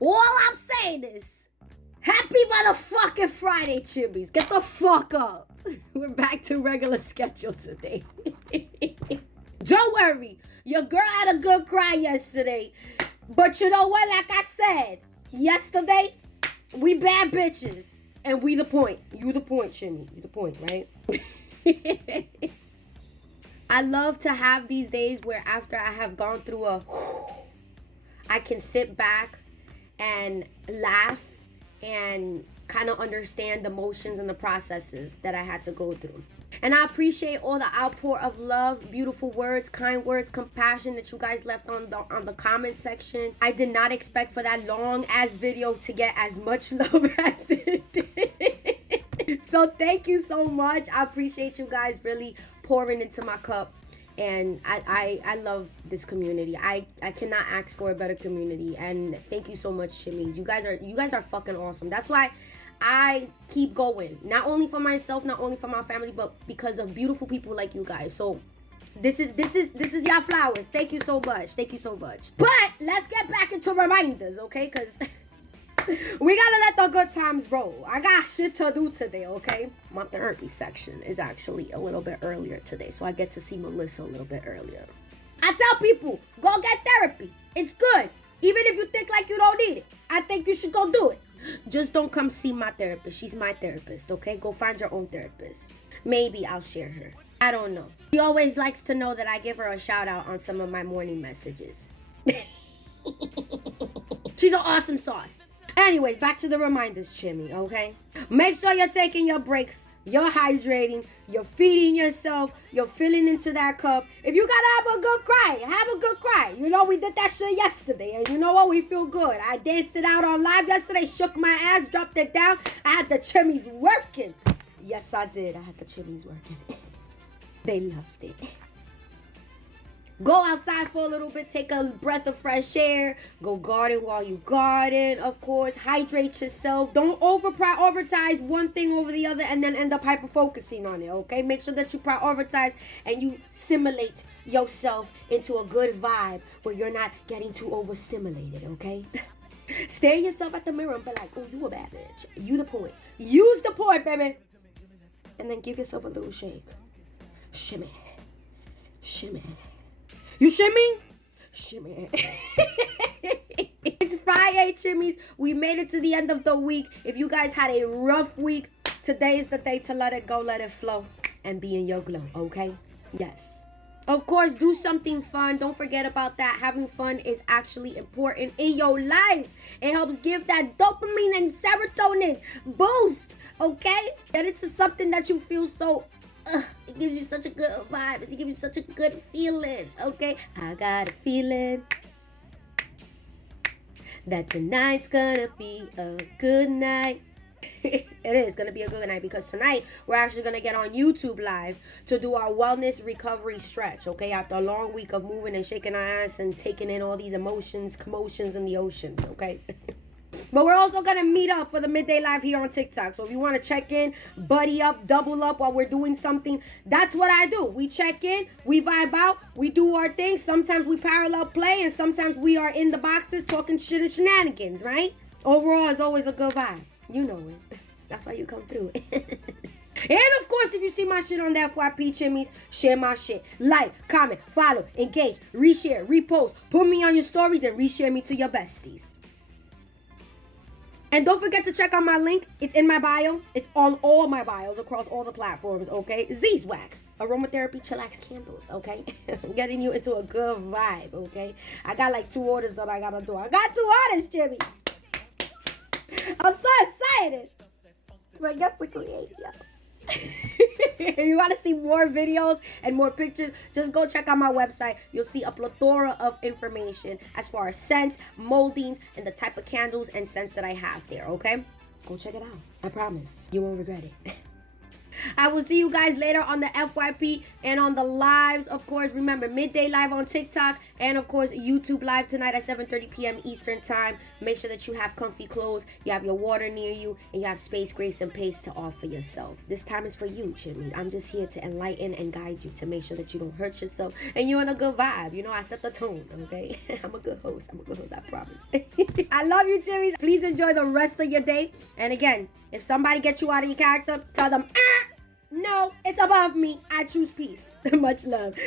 All I'm saying is, happy motherfucking Friday, Chimis. Get the fuck up. We're back to regular schedule today. Don't worry. Your girl had a good cry yesterday. But you know what? Like I said, yesterday, we bad bitches. And we the point. You the point, Chimmy. You the point, right? I love to have these days where after I have gone through I can sit back and laugh and kind of understand the emotions and the processes that I had to go through. And I appreciate all the outpour of love, beautiful words, kind words, compassion that you guys left on the comment section. I did not expect for that long ass video to get as much love as it did. So thank you so much. I appreciate you guys really pouring into my cup. And I love this community. I cannot ask for a better community. And thank you so much, Chimis. You guys are fucking awesome. That's why I keep going. Not only for myself, not only for my family, but because of beautiful people like you guys. So this is y'all flowers. Thank you so much. Thank you so much. But let's get back into reminders, okay? Because we gotta let the good times roll. I got shit to do today, okay? My therapy section is actually a little bit earlier today, so I get to see Melissa a little bit earlier. I tell people, go get therapy. It's good. Even if you think like you don't need it, I think you should go do it. Just don't come see my therapist. She's my therapist, okay? Go find your own therapist. Maybe I'll share her. I don't know. She always likes to know that I give her a shout out on some of my morning messages. She's an awesome sauce. Anyways, back to the reminders, Chimmy, okay? Make sure you're taking your breaks, you're hydrating, you're feeding yourself, you're filling into that cup. If you gotta have a good cry, have a good cry. You know, we did that shit yesterday, and you know what? We feel good. I danced it out on live yesterday, shook my ass, dropped it down. I had the Chimis working. Yes, I did. I had the Chimis working. They loved it. Go outside for a little bit, take a breath of fresh air, go garden while you garden, of course, hydrate yourself. Don't over-prioritize one thing over the other and then end up hyper-focusing on it, okay? Make sure that you prioritize and you simulate yourself into a good vibe where you're not getting too overstimulated, okay? Stare yourself at the mirror and be like, oh, you a bad bitch. You the point. Use the point, baby. And then give yourself a little shake. Shimmy. Shimmy. You shimmy? Shimmy. It's Friday, Chimis. We made it to the end of the week. If you guys had a rough week, today is the day to let it go, let it flow, and be in your glow, okay? Yes. Of course, do something fun. Don't forget about that. Having fun is actually important in your life. It helps give that dopamine and serotonin boost, okay? Get into something that you feel so it gives you such a good vibe. It gives you such a good feeling, okay? I got a feeling that tonight's gonna be a good night. It is gonna be a good night because tonight we're actually gonna get on YouTube live to do our wellness recovery stretch, okay? After a long week of moving and shaking our ass and taking in all these emotions, commotions in the oceans, okay? But we're also going to meet up for the midday live here on TikTok. So if you want to check in, buddy up, double up while we're doing something, that's what I do. We check in, we vibe out, we do our thing. Sometimes we parallel play and sometimes we are in the boxes talking shit and shenanigans, right? Overall, it's always a good vibe. You know it. That's why you come through. And of course, if you see my shit on the FYP Chimis, share my shit. Like, comment, follow, engage, reshare, repost. Put me on your stories and reshare me to your besties. And don't forget to check out my link. It's in my bio. It's on all my bios across all the platforms, okay? Z's Wax, aromatherapy chillax candles, okay? I'm getting you into a good vibe, okay? I got like 2 orders that I gotta do. I got 2 orders, Jimmy. I'm so excited. I got to create, yo. If you want to see more videos and more pictures, just go check out my website. You'll see a plethora of information as far as scents, moldings, and the type of candles and scents that I have there, okay? Go check it out. I promise. You won't regret it. I will see you guys later on the FYP and on the lives. Of course, remember, midday live on TikTok and, of course, YouTube live tonight at 7:30 p.m. Eastern Time. Make sure that you have comfy clothes, you have your water near you, and you have space, grace, and pace to offer yourself. This time is for you, Chimis. I'm just here to enlighten and guide you to make sure that you don't hurt yourself and you're in a good vibe. You know, I set the tone, okay? I'm a good host. I promise. I love you, Chimis. Please enjoy the rest of your day. And again, if somebody gets you out of your character, tell them, no, it's above me. I choose peace. Much love.